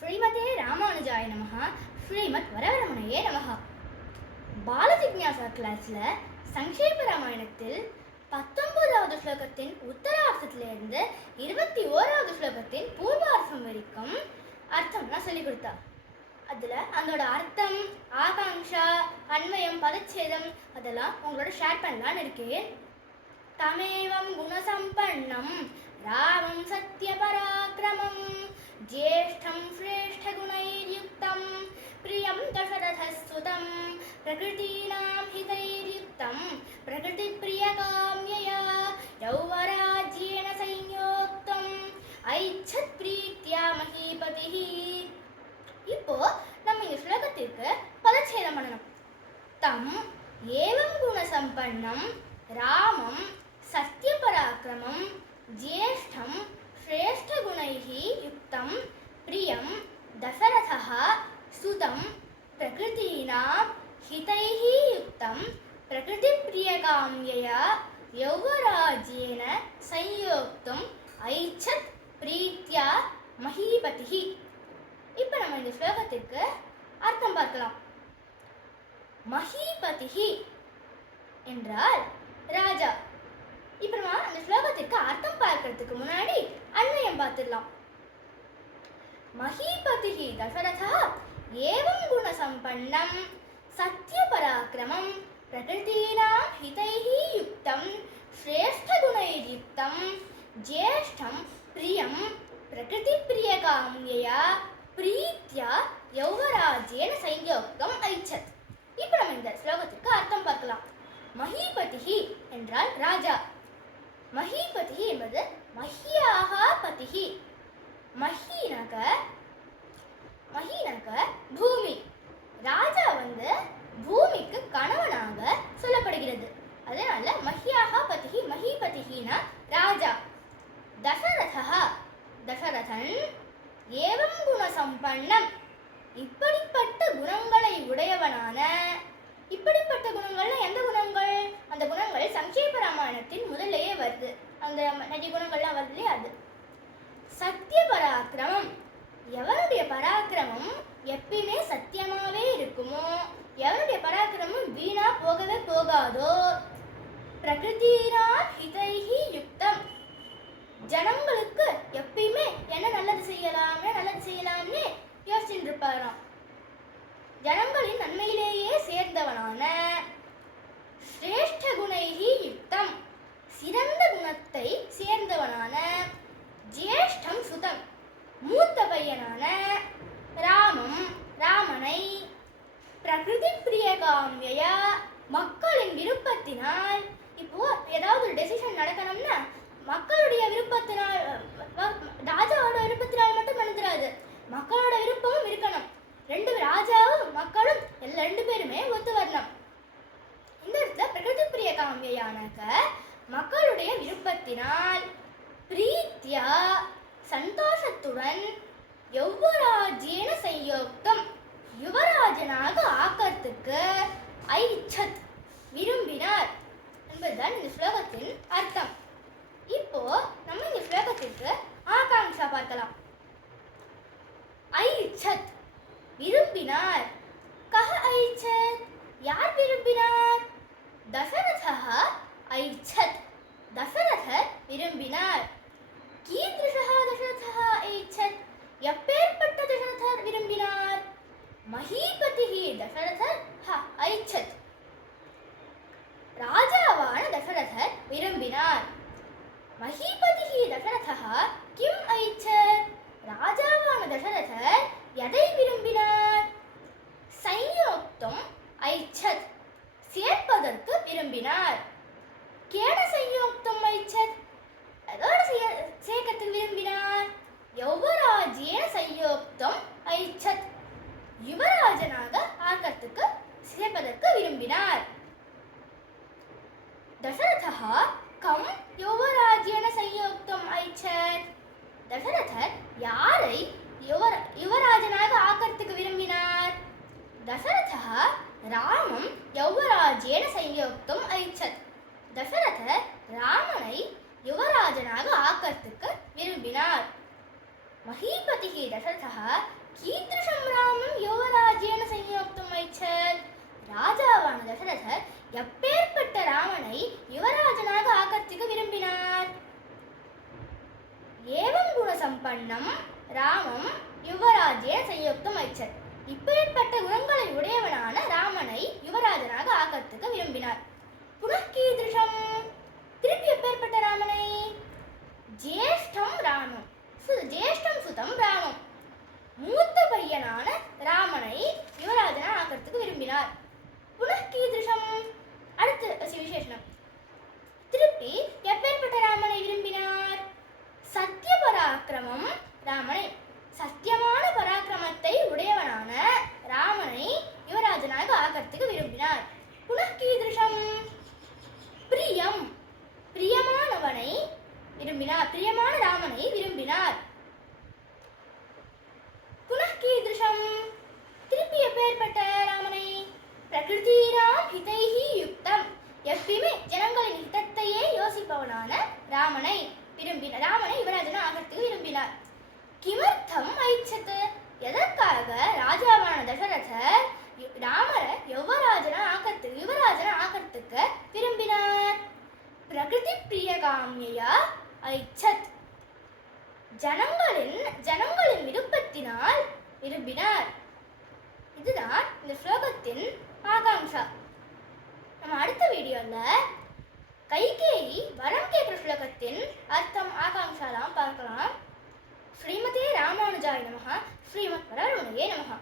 ஸ்ரீமதே ராமானுஜாய நமகா ஸ்ரீமத் வரவரமுனையே நமகா பாலஜிக்யாசா கிளாஸில் சங்கேப ராமாயணத்தில் பத்தொன்பதாவது ஸ்லோகத்தின் உத்தரார்த்தத்திலிருந்து இருபத்தி ஓராவது ஸ்லோகத்தின் பூர்வார்த்தம் வரைக்கும் அர்த்தம்லாம் சொல்லி கொடுத்தா. அதில் அதோட அர்த்தம் ஆகாங்ஷா அன்வயம் பதச்சேதம் அதெல்லாம் உங்களோட ஷேர் பண்ணலான்னு இருக்கேன். தமேவம் குணசம்பன்னம் ராமம் சத்ய பராக்கிரமம் ஜேஷ்டம் ஸ்ரீ प्रियं दशरथस्तुतं प्रकृतीनां हितैर्युक्तं प्रकृतिप्रियकाम्यया यौवराज्येन संयोक्तम् ऐच्छत् प्रीत्या महीपतिः இப்போ நம்ம இந்த ஸ்லோகத்திற்கு பதச்சேதம் பண்ணணும் தம் ஏவம் குணசம்பன்னம் ராமம் சத்யபராக்கிரமம் ஜேஷ்டம் श्रेष्ठगुणैः युक्तं प्रियं दशरथः सुतं प्रकृतीनां हितैः युक्तं प्रकृतिप्रियकाम्यया यौवराज्येन संयोक्तुम् ऐच्छत् प्रीत्या மஹீபதிஹி இப்போ நம்ம இந்த ஸ்லோகத்திற்கு அர்த்தம் பார்க்கலாம் மஹீபதிஹி என்றால் ராஜா இப்போ நம்ம அந்த ஸ்லோகத்திற்கு அர்த்தம் பார்க்கறதுக்கு முன்னாடி அன்வயம் பார்த்துடலாம் மஹீபதிஹி தசரதா ஏவம் குணசம்பன்னம் சத்யபராக்கிரமம் பிரகிருதீனாம் ஹிதைஹி யுக்தம் श्रेष्ठगुणैर्युक्तं ज्येष्ठं प्रियं प्रकृतिप्रियकाम्यया प्रीत्या யௌவராஜ்யேன சையோக்தம் ஐச்சத் இப்போ நம்ம இந்த ஸ்லோகத்திற்கு அர்த்தம் பார்க்கலாம் மஹீபதிஹி என்றால் ராஜா மஹீபதிஹி என்பது மஹியாக பதிஹி மஹீனக மஹீனக பூமி. ராஜா வந்து பூமிக்கு கணவனாக சொல்லப்படுகிறது. அதனால மஹியாக பதிஹி மஹீபதிஹினா ராஜா. தசரதா தசரதன் ஏவம் குணசம்பன்னம் இப்படிப்பட்ட குணங்களை உடையவனான இப்படிப்பட்ட குணங்கள்ல எந்த குணங்கள்? அந்த குணங்கள் சங்கேப ராமாயணத்தின் முதல்லயே வருது. அந்த நிறைய குணங்கள்லாம் வருது இல்லையா அது சத்திய பராக்கிரமம் எவருடைய பராக்கிரமம் எப்பயுமே சத்தியமாவே இருக்குமோ? எவருடைய பராக்கிரமும் வீணா போகவே போகாதோ? பிரகிருதீனா ஹிதைஹி யுக்தம். ஜனங்களுக்கு எப்பயுமே என்ன நல்லது செய்யலாம் நல்லது செய்யலாம்னு யோசிச்சுட்டு இருப்பாராம் ஜனங்களின் நன்மையிலேயே சேர்ந்தவனான சிரேஷ்ட குணைகி யுக்தம். சிறந்த குணத்தை சேர்ந்தவனான ஜேஷ்டம் சுதம் மூத்த பையனான ராமம் ராமனை பிரகிருதி பிரியகாமியா மக்களின் விருப்பத்தினால் இப்போ ஏதாவது ஒரு டெசிஷன் நடக்கணும்னா மக்களுடைய விருப்பத்தினால் அஹ், ராஜாவோட விருப்பத்தினால் மட்டும் நடந்துராது மக்களோட விருப்பமும் இருக்கணும். ரெண்டு ராஜாவும் மக்களும் எல்லா ரெண்டு பேருமே ஒத்து வரணும். இந்த இடத்துல பிரகிருதி பிரிய காமியானாக்க மக்களுடைய விருப்பத்தினால் பிரீத்தியா சந்தோஷத்துடன் யுவராஜ்யேன சையோக்தம் யுவராஜனாக ஆக்கத்துக்கு ஐச்சத் விரும்பினார் என்பதுதான் இந்த ஸ்லோகத்தின் அர்த்தம் இப்போ நம்ம இந்த ஸ்லோகத்திற்கு ஆகாங்ஷா பார்க்கலாம் ஐச்சத் விரும்பினார் கஹ ஐச்சத் யார் விரும்பினார் தசரதா ஐச்சத். தசரதர் விரும்பினார். கீதிருஷா தசரதः ஐச்சத். எப்பேற்பட்ட தசரதர் விரும்பினார்? மகீபதிகி தசரதர் ஹ ஐச்சத். ராஜாவான தசரதர் விரும்பினார். மகீபதிகி தசரதः கிம் ஐச்சத்? ராஜாவான தசரதர் எதை விரும்பினார் சையோக்தம் ஐச்சத் சேர்ப்பதற்கு விரும்பினார் கேன சையோக்தம் ஐச்சத் அதோட செய்ய- சேர்க்கறதுக்கு விரும்பினார் யௌவராஜ்யேன சையோக்தம் ஐச்சத் யுவராஜனாக ஆக்கத்துக்கு சேர்ப்பதற்கு விரும்பினார் தசரதः கம் யுவராஜ்யேன சையோக்தம் ஐச்சத் தசரதர் யாரை யுவர யுவராஜனாக ஆக்கிறதுக்கு விரும்பினார்? தசரதா ராமம் யௌவராஜ்யேன சையோக்தம் ஐச்சத் தசரதர் ராமனை யுவராஜனாக ஆக்கிறதுக்கு விரும்பினார். மஹீபதிஹி தசரதா கீதம் ராமம் யுவராஜேன சஞ்யோக்தம் ஐச்சத் ராஜாவான தசரதர் எப்பேற்பட்ட ராமனை யுவராஜனாக ஆக்கத்துக்கு விரும்பினார் ஏவம் குண சம்பன்னம் ராமம் யுவராஜ்ய சயுக்தம் அமைச்சர் இப்பேற்பட்ட குணங்களை உடையவன் ராமனை யுவராஜனாக ஆக்கத்துக்கு விரும்பினார் புனக்கீதிருஷம் திருப்பி எப்பேற்பட்ட ராமனை ஜேஷ்டம் ராமம் சு- ஜேஷ்டம் சுதம் ராமம் மூத்த பையனான ராமனை யுவராஜனா ஆக்கிறதுக்கு விரும்பினார் புனக்கீதிருஷம் அடுத்த சி- விசேஷனம் திருப்பி எப்பேற்பட்ட ராமனை விரும்பினார் சத்திய பராக்கிரமம் ராமனை சத்தியமான பராக்கிரமத்தை உடையவனான ராமனை யுவராஜனாக ஆக்கிறதுக்கு விரும்பினார் புனக்கீதிருஷம் பிரியம் பிரியமானவனை விரும்பினார் பிரியமான விரும்பினார். புனக்கீதிருஷம் திருப்பி எப்பேற்பட்ட ராமனை பிரகிருதீராம் ஹிதைஹி யுக்தம். எப்பயுமே ஜனங்களின் ஹிதத்தையே யோசிப்பவனான ராமனை விரும்பினார் ராமனை யுவராஜன ஆகிறதுக்கு விரும்பினார். கிமர்த்தம் ஐச்சத்து எதற்காக ராஜாவான தசரதர் ராமரை யுவராஜன ஆக்கிறதுக்கு யுவராஜன ஆக்கிறதுக்கு விரும்பினார்? பிரகிருதி பிரியகாமியா ஐச்சத் ஜனங்களின் ஜனங்களின் விருப்பத்தினால் விரும்பினார். இதுதான் இந்த ஸ்லோகத்தின் ஆகாங்ஷா நம்ம அடுத்த வீடியோல கைகேயி வரம் கேட்குற ஸ்லோகத்தின் அர்த்தம் ஆகாங்ஷாலாம் பார்க்கலாம். ஸ்ரீமதே ராமானுஜாய நமகா ஸ்ரீமத் வரருணையே நமகா